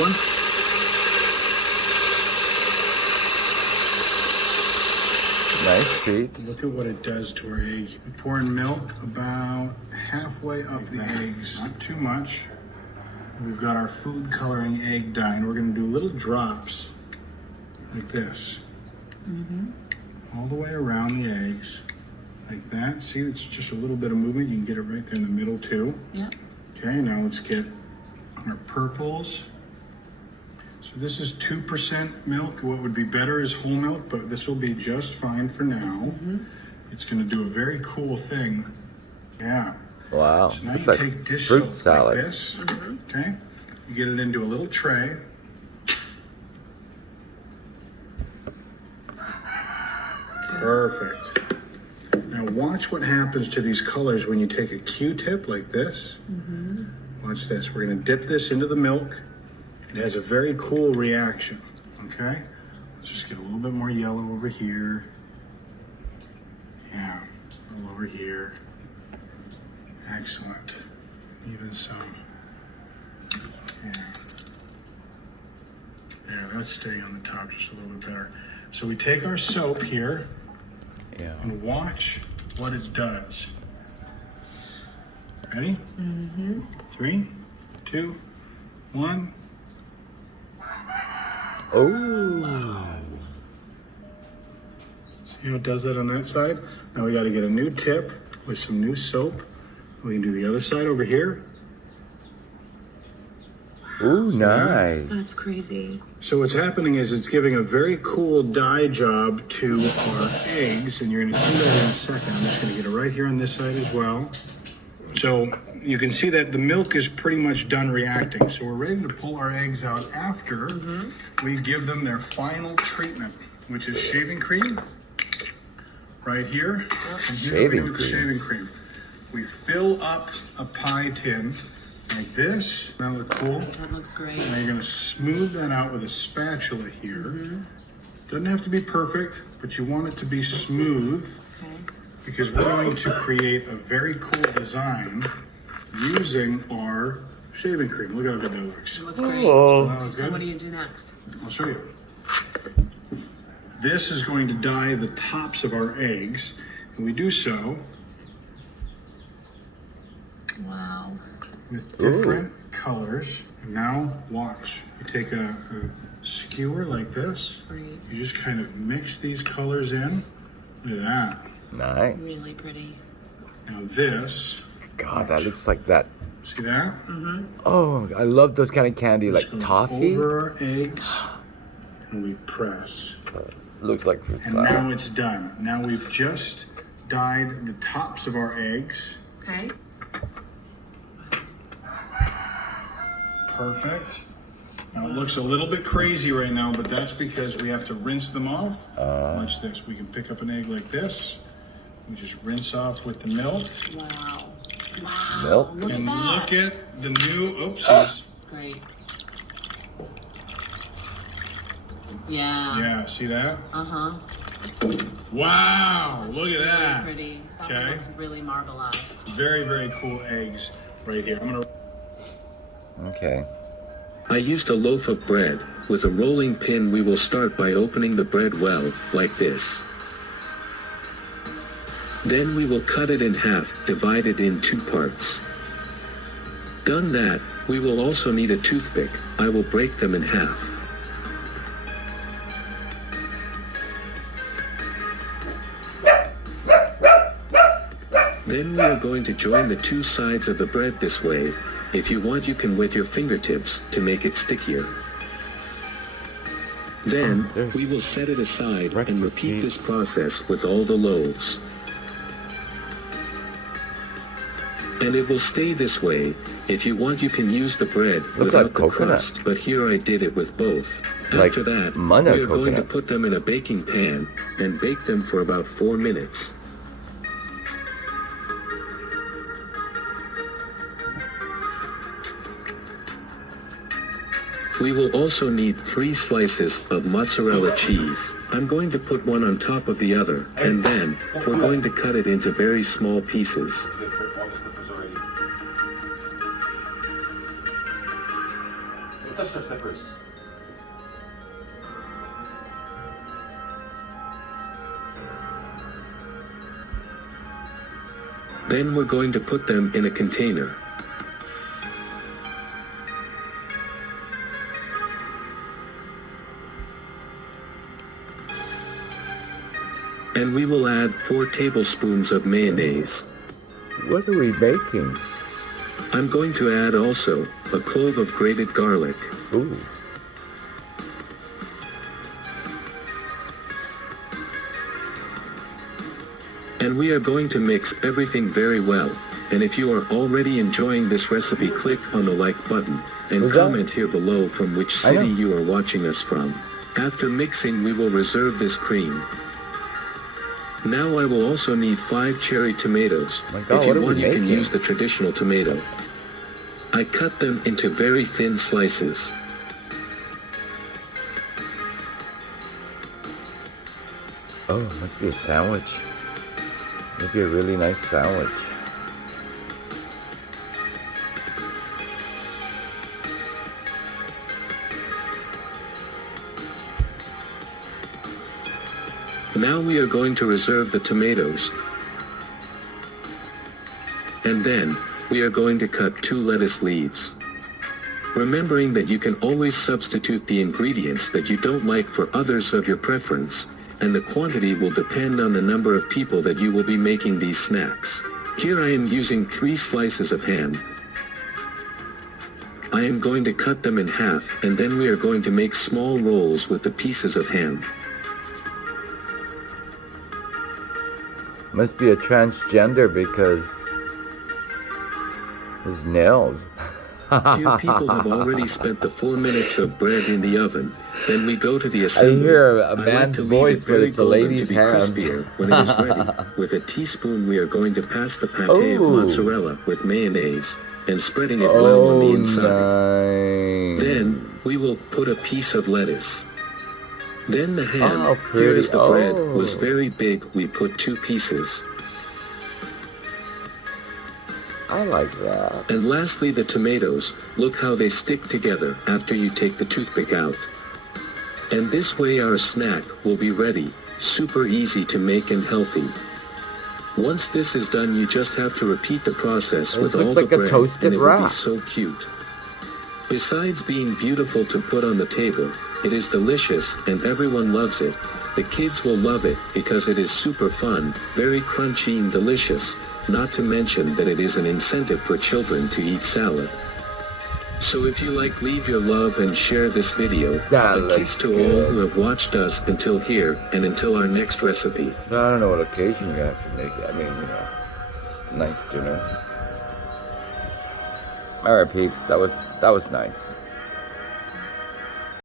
one. Nice treat. Look at what it does to our eggs. We pour in milk about halfway up the eggs, not too much. We've got our food coloring egg dye, and we're gonna do little drops like this. All the way around the eggs, like that. See, it's just a little bit of movement. You can get it right there in the middle too. Yeah. Okay, now let's get our purples. So this is 2% milk. What would be better is whole milk, but this will be just fine for now. It's gonna do a very cool thing. Yeah. Wow. So now It's you like take dish fruit soap salad. like this, okay? You get it into a little tray. Perfect. Now watch what happens to these colors when you take a Q-tip like this. Watch this. We're gonna dip this into the milk. It has a very cool reaction, okay? Let's just get a little bit more yellow over here. Yeah, a little over here. Excellent. Even some. Yeah. Yeah, that's staying on the top just a little bit better. So we take our soap here and watch what it does. Ready? 3, 2, 1. Oh. See how it does that on that side? Now we got to get a new tip with some new soap. We can do the other side over here. Ooh, nice. That's crazy. So what's happening is it's giving a very cool dye job to our eggs, and you're going to see that in a second. I'm just going to get it right here on this side as well. So you can see that the milk is pretty much done reacting. So we're ready to pull our eggs out after we give them their final treatment, which is shaving cream right here. And here's what we do with the shaving cream. We fill up a pie tin like this. That look cool. That looks great. Now you're gonna smooth that out with a spatula here. Doesn't have to be perfect, but you want it to be smooth because we're going to create a very cool design using our shaving cream. Look how good that looks. It looks great. Oh. So what do you do next? I'll show you. This is going to dye the tops of our eggs, and we do so Wow. with different colors. Now watch. You take a skewer like this. Great. You just kind of mix these colors in. Look at that. Nice. Really pretty. Now this. God, that looks like that. See that? Oh, I love those kind of candy, like Just go toffee. over our eggs, and we press. Looks like fruit And salad. now it's done. Now we've just dyed the tops of our eggs. Okay. Perfect. Now it looks a little bit crazy right now, but that's because we have to rinse them off. Watch this. We can pick up an egg like this. We just rinse off with the milk. Wow. Milk. Look And at that. look at the new oopsies. Great. Yeah. Yeah, see that? Uh-huh. Wow, look at Really that. pretty. That Okay. looks really marvelous. Very, very cool eggs right here. I'm gonna. Okay. I used a loaf of bread. With a rolling pin we will start by opening the bread well, like this. Then we will cut it in half, divide it in 2 parts. Done that, we will also need a toothpick. I will break them in half. Then we are going to join the 2 sides of the bread this way. If you want, you can wet your fingertips to make it stickier. Then, there's we will set it aside and breakfast repeat this meats. process with all the loaves. And it will stay this way. If you want, you can use the bread without like the coconut. crust, but here I did it with both. Like After that, manna we are going to coconut. put them in a baking pan and bake them for about 4 minutes. We will also need 3 slices of mozzarella cheese. I'm going to put one on top of the other, and then we're going to cut it into very small pieces. Then we're going to put them in a container. And we will add 4 tablespoons of mayonnaise. What are we making? I'm going to add also a clove of grated garlic. Ooh. And we are going to mix everything very well. And if you are already enjoying this recipe, click on the like button and What's that? comment here below from which I know. city you are watching us from. After mixing, we will reserve this cream. Now I will also need 5 cherry tomatoes. My God, If what you are we want, you can making? use the traditional tomato. I cut them into very thin slices. Oh, must be a sandwich. Maybe a really nice sandwich. Now we are going to reserve the tomatoes. And then, we are going to cut 2 lettuce leaves. Remembering that you can always substitute the ingredients that you don't like for others of your preference, and the quantity will depend on the number of people that you will be making these snacks. Here I am using 3 slices of ham. I am going to cut them in half, and then we are going to make small rolls with the pieces of ham. Must be a transgender because his nails. 2 people have already spent the 4 minutes of bread in the oven. Then we go to the I assembly. hear a I like man's to leave voice, it but very it's a golden lady's to be hands. crispier when it is ready. With a teaspoon, we are going to pass the pate of Oh. mozzarella with mayonnaise and spreading it well on the inside. Nice. Then we will put a piece of lettuce. Then the ham. Oh, Here is pretty. the bread. Oh. Was very big. We put 2 pieces. I like that. And lastly, the tomatoes. Look how they stick together after you take the toothpick out. And this way our snack will be ready. Super easy to make and healthy. Once this is done, you just have to repeat the process This with looks all the like a bread, toasted and it will be wrap. so cute. Besides being beautiful to put on the table, it is delicious and everyone loves it. The kids will love it because it is super fun, very crunchy and delicious, not to mention that it is an incentive for children to eat salad. So if you like, leave your love and share this video. That A kiss looks to all good. who have watched us until here and until our next recipe. I don't know what occasion you're gonna have to make it. I mean, it's a nice dinner. Alright, peeps, that was nice.